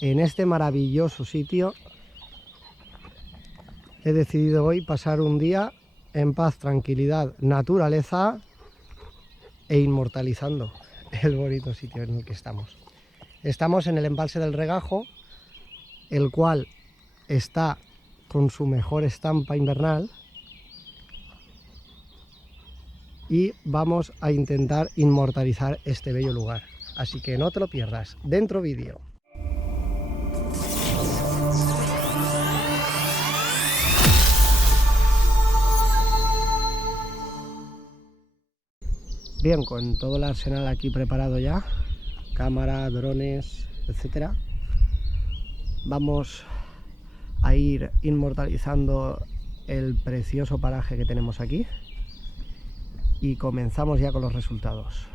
en este maravilloso sitio, he decidido hoy pasar un día en paz, tranquilidad, naturaleza e inmortalizando el bonito sitio en el que estamos. Estamos en el embalse del Regajo, el cual está con su mejor estampa invernal, y vamos a intentar inmortalizar este bello lugar. Así que no te lo pierdas. Dentro vídeo. Bien, con todo el arsenal aquí preparado ya, cámara, drones, etcétera, vamos a ir inmortalizando el precioso paraje que tenemos aquí y comenzamos ya con los resultados.